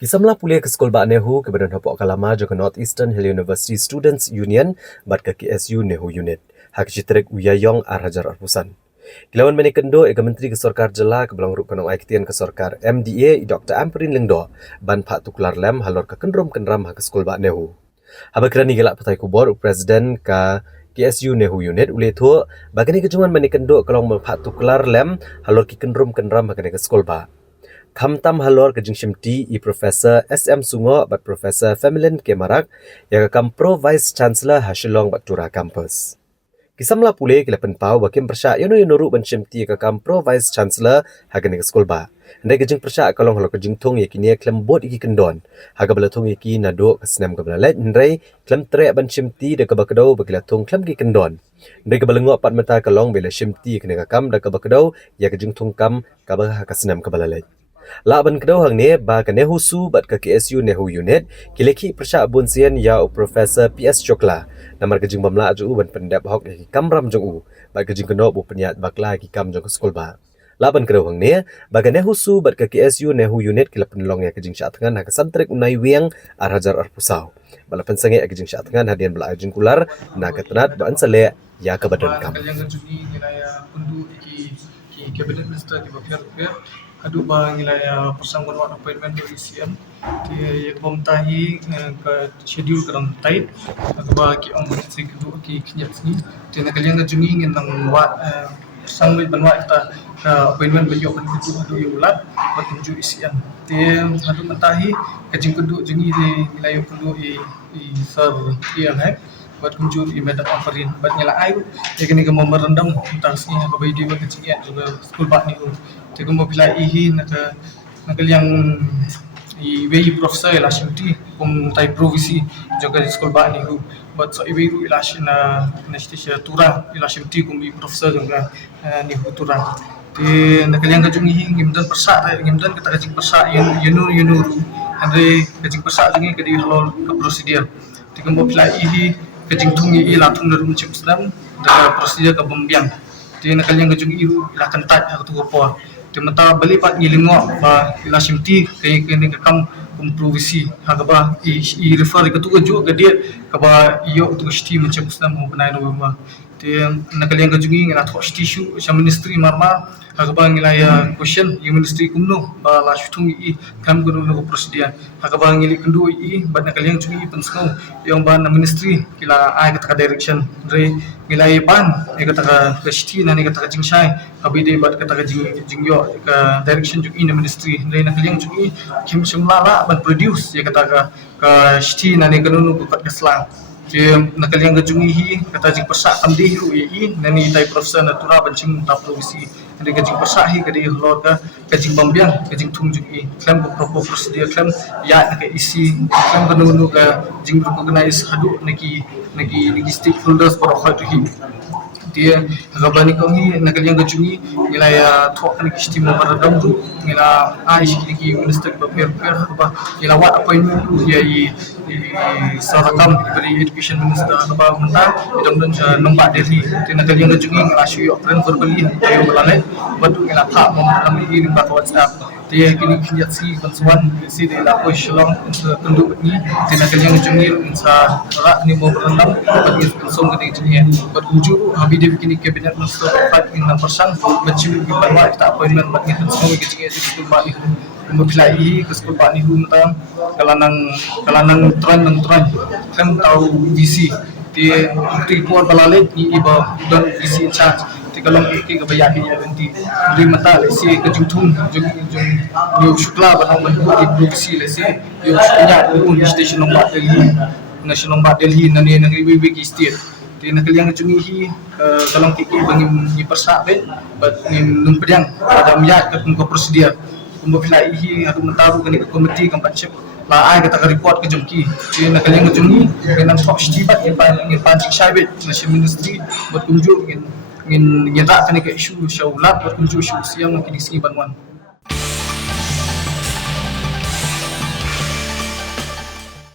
Kisamla pulih ke skol ba Nehu ke badan hapok kalama jo ke Northeastern Hill University Students Union bat ke KSU Nehu Unit. Hak citrik uyayong arhajar arpusan. Kilawan meni kendo ega menteri ke sorkar jela ke belang ruk kanong aiktian ke sorkar MDA Dr. Amperin Lingdo ban pak tuklar lem halor ke kendrom kendram hak skol ba Nehu. Haba kerani gelak petai kubor presiden ke KSU Nehu Unit ule tu bagani kejuman meni kendo kalong pak tuklar lem halor ke kendrom kendram hak ke skol ba. Kamtam halor ke jingshimti i Profesor SM Sungo bat Profesor Femilin Kemarak yang akan Pro Vice Chancellor Hashilong bat Tura Campus. Kisamla pule kila penpau bakim persya yono ban shimti ke kam Pro Vice Chancellor hagan ke skol ba. Ndai ke jing persya kalong halor ke jing thong yakini klem bot iki kendon. Haga bala thong iki nado ke senam ke bala let ndai klem tre ban shimti de ke bakadau bakila thong klem ki kendon. Ndai ke bala pat mata kalong bila shimti kene ke kam de ke bakadau ya ke jing thong kam ka ba ka senam ke bala let. Laban kedau hang ni ba ke Nehu Su bat ke KSU Nehu Unit kileki persya bunsian ya Profesor PS Chokla namar ke jing bamla aju ban pendap hok ki kamram jong u ba ke jing keno bu penyat bakla ki kam jong ke skol ba. Laban kedau hang ni ba ke Nehu Su bat ke KSU Nehu Unit kila penlong ya ke jing sya tengan ha ke santrik unai wiang arhajar arpusau. Bala pensange ke jing sya tengan hadian bala jing kular na ke tenat ba ansale ya ke badan kam. Yang juni nilai pundu ki cabinet minister di Bapir adu ba nilai persangguan wat appointment dari CM di bomtahi ke schedule kadang tight ke ba ki ong ministry kedua ki kinyap sini di nak yang juni ngin nang wat persangguan banwa kita appointment beliau kan kedua adu yulat ba tunjuk CM di adu mentahi kajing kedua juni di nilai kedua i sir yang buat kunjung di Madam Amperin buat nyala air ya kini kamu merendam tasnya ke bayi dia kecil juga skul pak ni jadi kamu bila ihi nak yang i bayi profesor lah sini kum tai provisi juga di skul pak ni buat so ibu ilasin anestesi turang ilasin ti kum i profesor juga ni turang di nak yang kajung ihi ngimdan persak ngimdan kita kajing persak yunu andre kajing persak lagi kadi halal ke prosedur di kamu bila ihi kajing tungi i latung dari macam Islam dan prosedur ke pembiang di nak yang kajung iru ila kentat aku tu apa di mata beli pat ngilingo ba ila simti kini ke kam komprovisi haga ba i refer ke tu kaju ke dia ke ba iyo tu sti macam Islam ho benai no ba di nak yang kajung i ngila thos tissue sa ministry marma haga ba ngila ya question yang ministry kumno ba la shutung i kam gunu no prosedur haga ba ngili kendu i ba nak yang kajung i pensau yang ba na ministry kila ai kata direction re ngila i ban e kata sti na ni kata jingshai kabide ba kata jingyo ke direction jung i na ministry re nak yang kajung i kim simla la ban produce ya kata ka sti na ni kanu ko kat keslang nak yang kajung i kata jing persak amdi ru i nani tai profesor natura bancing ta provisi dari kajing persak hi kadi holor ka kajing bambiang kajing tunjuk i klaim proper prosedur klaim ya nak isi klaim kanu ka jing recognize hadu nagi stakeholders for hadu hi dia gabani ko hi nak yang kajung i nilai thok ni kistima baradam tu nila aish ki minister ba per ba nila wat appointment dia i sarakam dari education minister ba menta idam dan nampak Delhi tina kali yang kajung i ngasyu yo friend verbally ayo melalai batu nila tha memang ini ba WhatsApp dia kini kiat si bantuan si de la ko shalom tunduk ni tina kali yang kajung i sa rak ni mo berendam bagi langsung ke dia berujur habis dia bikin kabinet minister 5% macam bawa kita appointment bagi semua kecil di skul pak ni memilai ke skul pak ni tentang kalanang tren kan tahu visi dia untuk keluar balale ni iba dan visi charge di kalau ke bayar dia nanti di mata lesi ke jutung jung shukla banang bentuk di visi lesi yo punya un station nombor Delhi national nombor Delhi nani negeri state di nakal yang cungi hi kalau kiki bagi ni persak be but ni numpedang ada miat ke kumko prosedur kumko pilai hi adu mentaru ke komiti kampanye la ai kata report ke jumki di nakal yang cungi dengan sok stibat ni pancing syabit national ministry buat kunjung ngin rak ke isu syaulat buat kunjung isu siang kini sini banwan